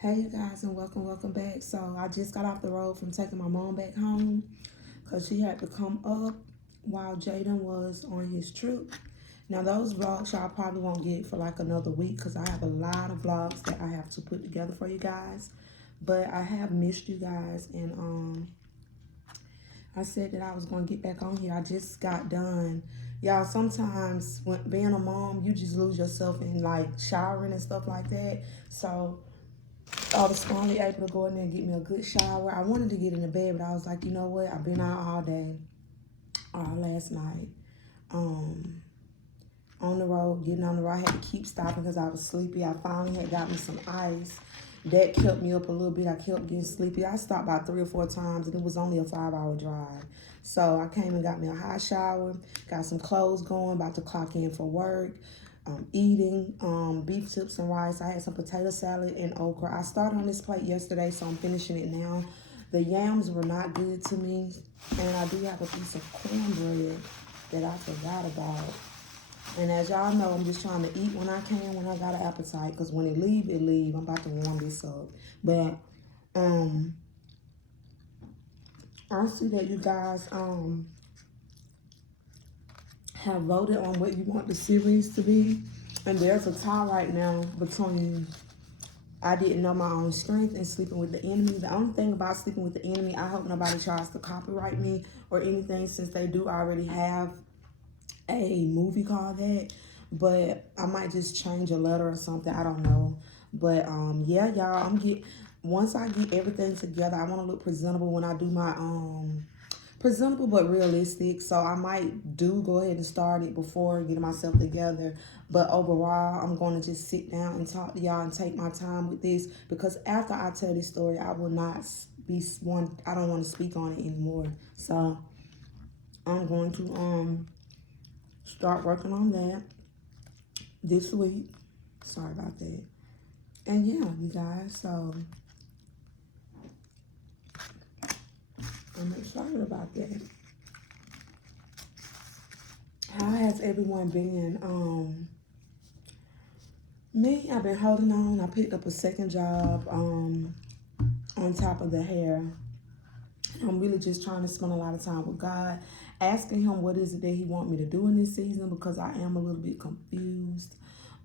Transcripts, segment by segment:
Hey you guys, and welcome back. So I just got off the road from taking my mom back home because she had to come up while Jaden was on his trip. Now those vlogs y'all probably won't get for like another week because I have a lot of vlogs that I have to put together for you guys. But I have missed you guys, and I said that I was gonna get back on here. I just got done. Y'all, sometimes when being a mom, you just lose yourself in like showering and stuff like that. So I was finally able to go in there and get me a good shower. I wanted to get in the bed, but I was like, you know what? I've been out all day, last night, um, on the road, getting on the road. I had to keep stopping because I was sleepy. I finally had got me some ice. That kept me up a little bit. I kept getting sleepy. I stopped about 3 or 4 times, and it was only a 5-hour drive. So I came and got me a hot shower, got some clothes going, about to clock in for work. Eating beef tips and rice. I had some potato salad and okra. I started on this plate yesterday, so I'm finishing it now. The yams were not good to me, and I do have a piece of cornbread that I forgot about. And as y'all know, I'm just trying to eat when I can, when I got an appetite, because when it leave, it leave. I'm about to warm this up. But I see that you guys have voted on what you want the series to be. And there's a tie right now between I didn't know my own strength and sleeping with the enemy. The only thing about sleeping with the enemy, I hope nobody tries to copyright me or anything, since they do already have a movie called that. But I might just change a letter or something. I don't know. But yeah, y'all, once I get everything together, I want to look presentable when I do my presentable but realistic. So I might go ahead and start it before getting myself together. But overall, I'm going to just sit down and talk to y'all and take my time with this, because after I tell this story, I will not be one. I don't want to speak on it anymore. So I'm going to start working on that this week. Sorry about that. And yeah, you guys, so I'm excited about that. How has everyone been? Me, I've been holding on. I picked up a second job on top of the hair. I'm really just trying to spend a lot of time with God, asking him what is it that he want me to do in this season, because I am a little bit confused.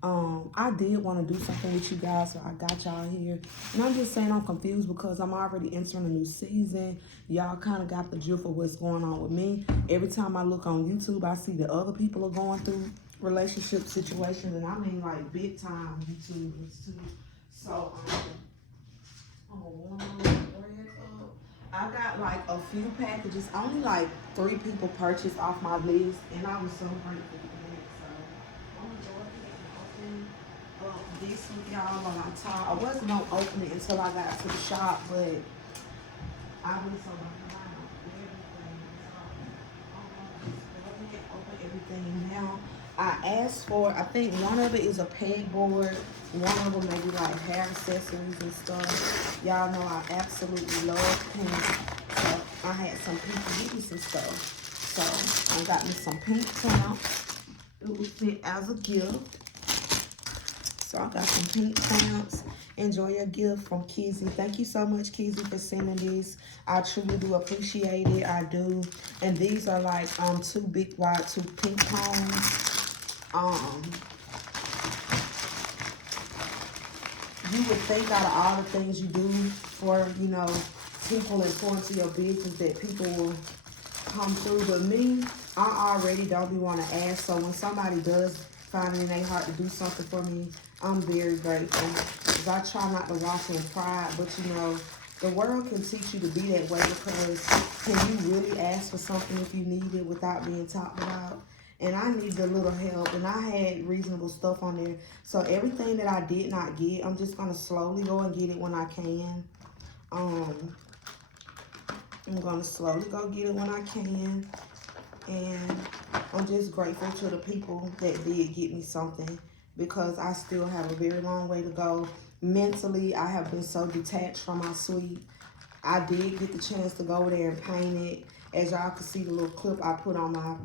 I did want to do something with you guys, so I got y'all here. And I'm just saying I'm confused because I'm already entering a new season. Y'all kind of got the drift of what's going on with me. Every time I look on YouTube, I see that other people are going through relationship situations, and I mean like big time YouTubers too. So I'm gonna warm my bread up. I got like a few packages. Only like 3 people purchased off my list, and I was so grateful for that. So I'm gonna go ahead and open up this with y'all while I talk. I wasn't gonna open it until I got to the shop, but I was so behind on everything. So I'm gonna just go ahead and open everything now. I asked for, I think one of it is a pegboard, one of them maybe like hair accessories and stuff. Y'all know I absolutely love pink, so I had some people get me some stuff. So I got me some pink clamps. It was sent as a gift. So I got some pink clamps. Enjoy your gift from Kizzy. Thank you so much, Kizzy, for sending these. I truly do appreciate it. I do. And these are like 2 big wide 2 pink cones. You would think out of all the things you do for, people important to your business, that people will come through. But me, I already don't be want to ask. So when somebody does find it in their heart to do something for me, I'm very grateful. Because I try not to walk in pride, but the world can teach you to be that way, because can you really ask for something if you need it without being talked about? And I needed a little help, and I had reasonable stuff on there. So everything that I did not get, I'm just going to slowly go and get it when I can. I'm going to slowly go get it when I can. And I'm just grateful to the people that did get me something, because I still have a very long way to go. Mentally, I have been so detached from my suite. I did get the chance to go over there and paint it. As y'all can see, the little clip I put on my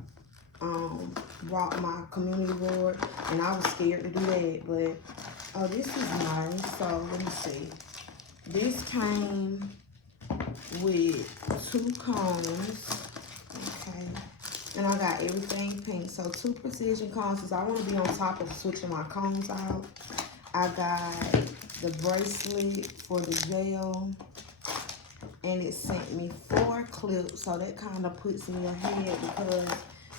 my community board, and I was scared to do that, but oh, this is nice. So let me see. This came with 2 cones. Okay. And I got everything pink. So 2 precision cones because I want to be on top of switching my cones out. I got the bracelet for the gel. And it sent me 4 clips. So that kind of puts me ahead because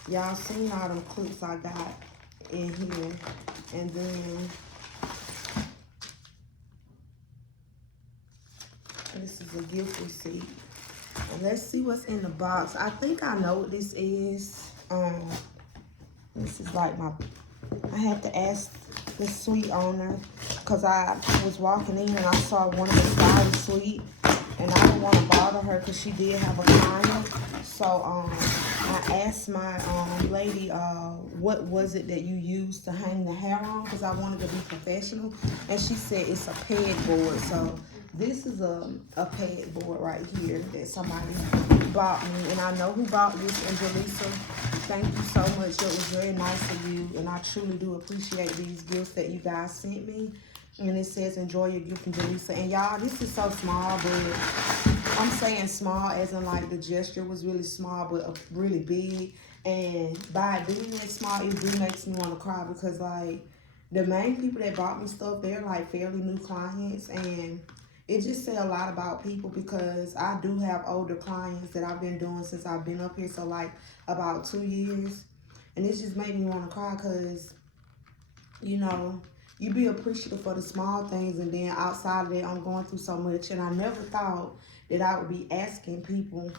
y'all seen all them clips I got in here. And then this is a gift receipt. And let's see what's in the box. I think I know what this is. This is like I had to ask the sweet owner because I was walking in and I saw one of the side sweet and I didn't want to bother her because she did have a client. So I asked my lady what was it that you used to hang the hair on because I wanted to be professional, and she said it's a pegboard. So this is a pegboard right here that somebody bought me, and I know who bought this. And Jaleesa, thank you so much. It was very nice of you, and I truly do appreciate these gifts that you guys sent me. And it says, enjoy your gift from Jaleesa. And y'all, this is so small, but I'm saying small as in like the gesture was really small, but really big. And by being that small, it really makes me want to cry because like the main people that bought me stuff, they're like fairly new clients. And it just said a lot about people because I do have older clients that I've been doing since I've been up here. So like about 2 years. And it just made me want to cry because, you know, you be appreciative for the small things, and then outside of that, I'm going through so much, and I never thought that I would be asking people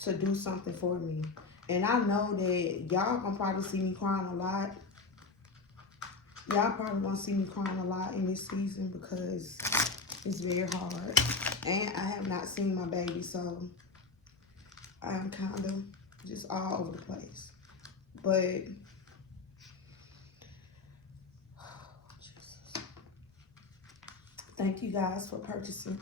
to do something for me. And I know that y'all gonna probably see me crying a lot. Y'all probably gonna see me crying a lot in this season because it's very hard. And I have not seen my baby, so I'm kind of just all over the place. But thank you guys for purchasing.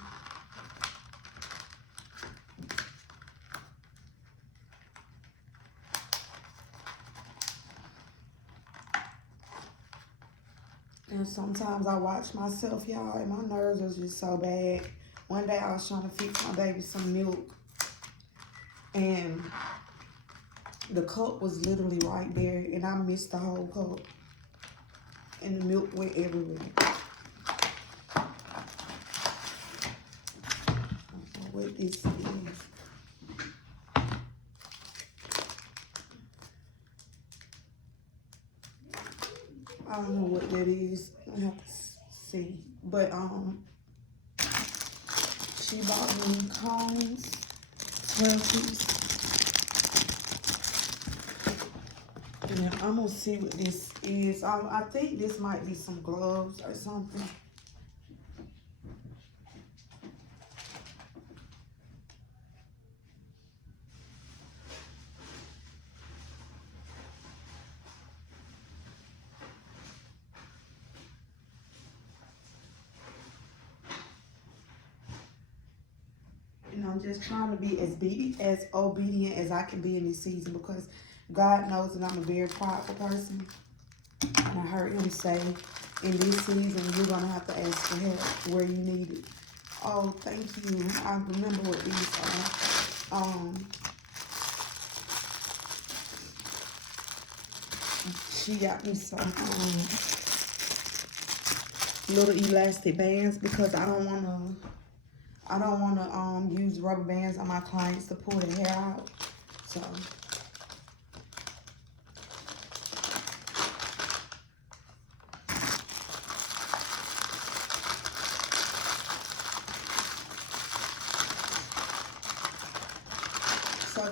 And sometimes I watch myself, y'all, and my nerves was just so bad. One day I was trying to fix my baby some milk, and the cup was literally right there, and I missed the whole cup, and the milk went everywhere. I don't know what this is. I don't know what that is. I have to see. But she bought me cones, 12 piece. And I'm gonna see what this is. I think this might be some gloves or something. And I'm just trying to be as obedient as I can be in this season because God knows that I'm a very prideful person. And I heard him say, in this season, you're going to have to ask for help where you need it. Oh, thank you. I remember what these are. She got me some little elastic bands because I don't want to use rubber bands on my clients to pull their hair out. So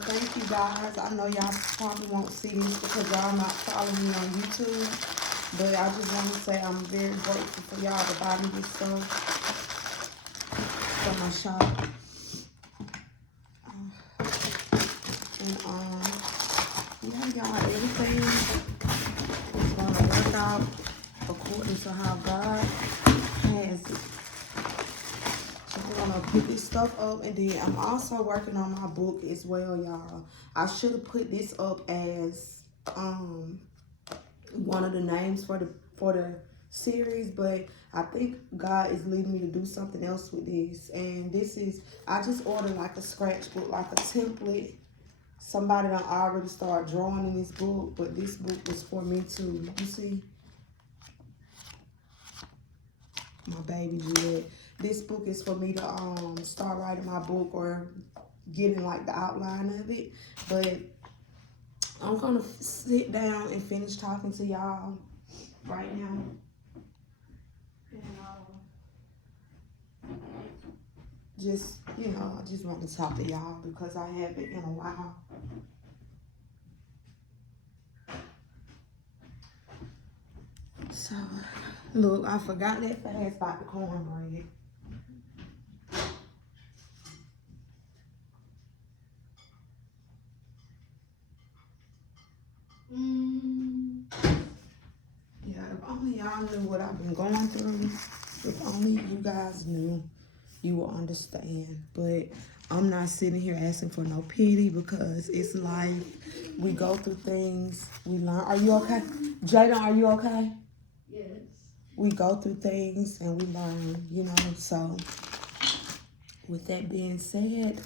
thank you guys. I know y'all probably won't see this because y'all not following me on YouTube. But I just want to say I'm very grateful for y'all to buy me this stuff from my shop. And yeah, y'all, everything is going to work out according to how God has it. So I'm going to pick this stuff up, and then I'm also working on my book as well, y'all. I should have put this up as one of the names for the series, but I think God is leading me to do something else with this. And this is, I just ordered like a scratchbook, like a template. Somebody done already started drawing in this book, but this book was for me too. You see? My baby Juliet. This book is for me to start writing my book or getting like the outline of it. But I'm gonna sit down and finish talking to y'all right now. And just, you know, I just want to talk to y'all because I haven't in a while. So, look, I forgot that fast about the cornbread. Yeah, if only y'all knew what I've been going through. If only you guys knew, you will understand. But I'm not sitting here asking for no pity because it's life. We go through things. We learn. Are you okay? Jada, are you okay? Yes. We go through things and we learn, you know. So, with that being said,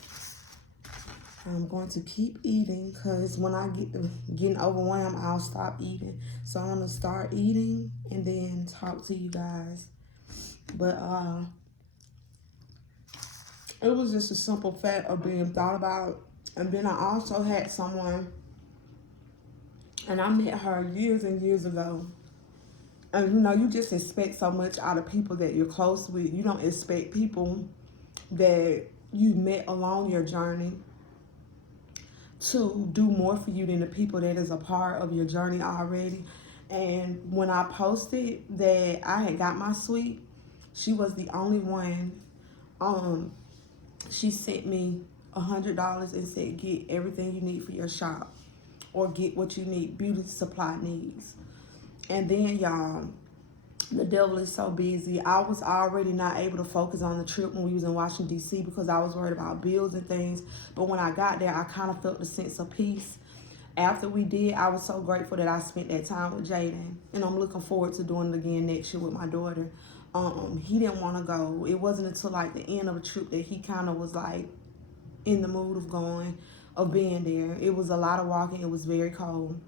I'm going to keep eating because when I get to getting overwhelmed, I'll stop eating. So I'm gonna start eating and then talk to you guys. But it was just a simple fact of being thought about. And then I also had someone, and I met her years and years ago. And you know, you just expect so much out of people that you're close with. You don't expect people that you met along your journey to do more for you than the people that is a part of your journey already. And when I posted that I had got my suite, she was the only one. She sent me $100 and said, "Get everything you need for your shop, or get what you need, beauty supply needs." And then y'all, the devil is so busy. I was already not able to focus on the trip when we was in Washington, D.C. because I was worried about bills and things. But when I got there, I kind of felt a sense of peace. After we did, I was so grateful that I spent that time with Jaden. And I'm looking forward to doing it again next year with my daughter. He didn't want to go. It wasn't until like the end of the trip that he kind of was like in the mood of going, of being there. It was a lot of walking. It was very cold.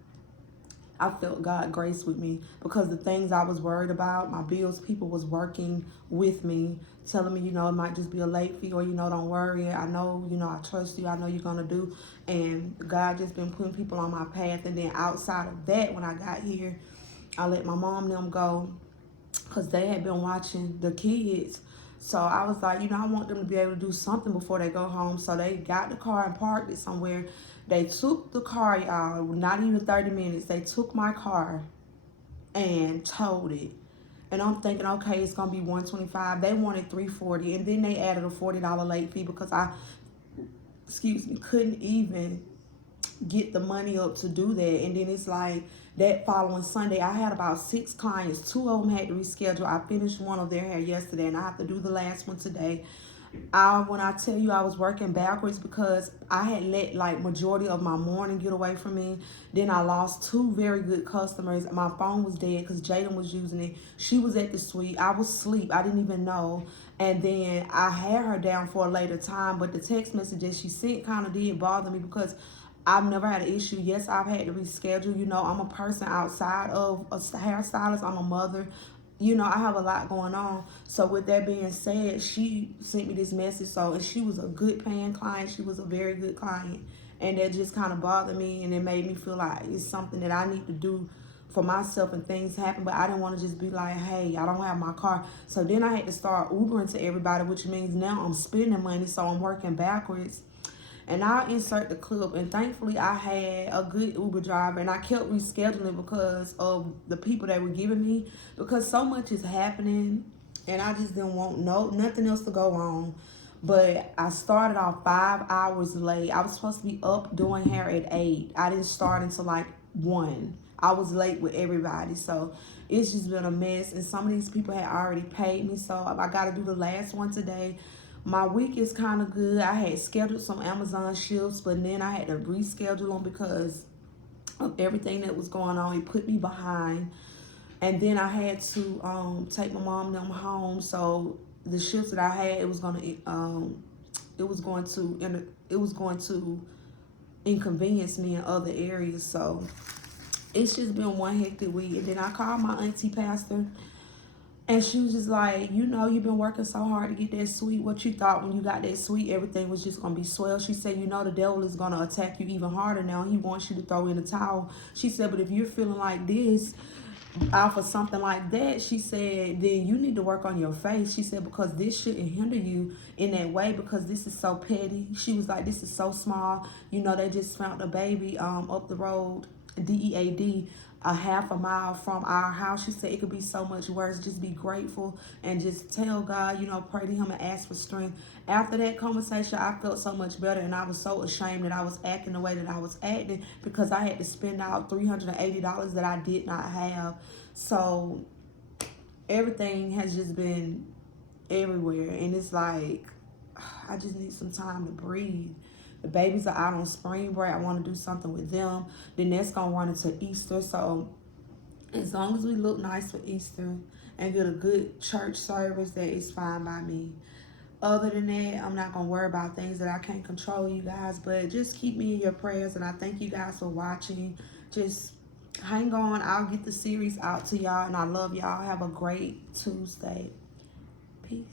I felt God grace with me because the things I was worried about, my bills, people was working with me, telling me, you know, it might just be a late fee or, you know, don't worry. I know, you know, I trust you. I know you're going to do. And God just been putting people on my path. And then outside of that, when I got here, I let my mom and them go because they had been watching the kids. So I was like, you know, I want them to be able to do something before they go home. So they got the car and parked it somewhere. They took the car, y'all, not even 30 minutes. They took my car and towed it. And I'm thinking, okay, it's going to be $125. They wanted $340. And then they added a $40 late fee because I, couldn't even get the money up to do that. And then it's like that following Sunday, I had about 6 clients. 2 of them had to reschedule. I finished one of their hair yesterday and I have to do the last one today. When I tell you I was working backwards because I had let like majority of my morning get away from me. Then I lost 2 very good customers. My phone was dead because Jaden was using it. She was at the suite. I was asleep. I didn't even know. And then I had her down for a later time. But the text messages she sent kind of did bother me because I've never had an issue. Yes, I've had to reschedule. You know, I'm a person outside of a hairstylist. I'm a mother. You know, I have a lot going on. So with that being said, she sent me this message. So, and she was a good paying client. She was a very good client. And that just kind of bothered me. And it made me feel like it's something that I need to do for myself and things happen. But I didn't want to just be like, hey, I don't have my car. So then I had to start Ubering to everybody, which means now I'm spending money. So I'm working backwards. And I'll insert the clip. And thankfully, I had a good Uber driver. And I kept rescheduling because of the people that were giving me. Because so much is happening. And I just didn't want nothing else to go wrong. But I started off 5 hours late. I was supposed to be up doing hair at 8. I didn't start until like 1. I was late with everybody. So it's just been a mess. And some of these people had already paid me. So I got to do the last one today. My week is kind of good. I had scheduled some Amazon shifts, but then I had to reschedule them because of everything that was going on. It put me behind. And then I had to take my mom and them home. So the shifts that I had, it was going to inconvenience me in other areas. So it's just been one hectic week. And then I called my auntie pastor, and she was just like, you've been working so hard to get that sweet. What you thought when you got that sweet, everything was just going to be swell? She said, the devil is going to attack you even harder now. He wants you to throw in the towel. She said, but if you're feeling like this, off of something like that, she said, then you need to work on your faith. She said, because this shouldn't hinder you in that way, because this is so petty. She was like, this is so small. They just found a baby up the road, DEAD, a half a mile from our house. She said it could be so much worse. Just be grateful and just tell God, pray to him and ask for strength. After that conversation, I felt so much better, and I was so ashamed that I was acting the way that I was acting, because I had to spend out $380 that I did not have. So everything has just been everywhere, and it's like I just need some time to breathe. The babies are out on spring break. I want to do something with them. Then that's going to run into Easter. So as long as we look nice for Easter and get a good church service, that is fine by me. Other than that, I'm not going to worry about things that I can't control, you guys. But just keep me in your prayers, and I thank you guys for watching. Just hang on. I'll get the series out to y'all, and I love y'all. Have a great Tuesday. Peace.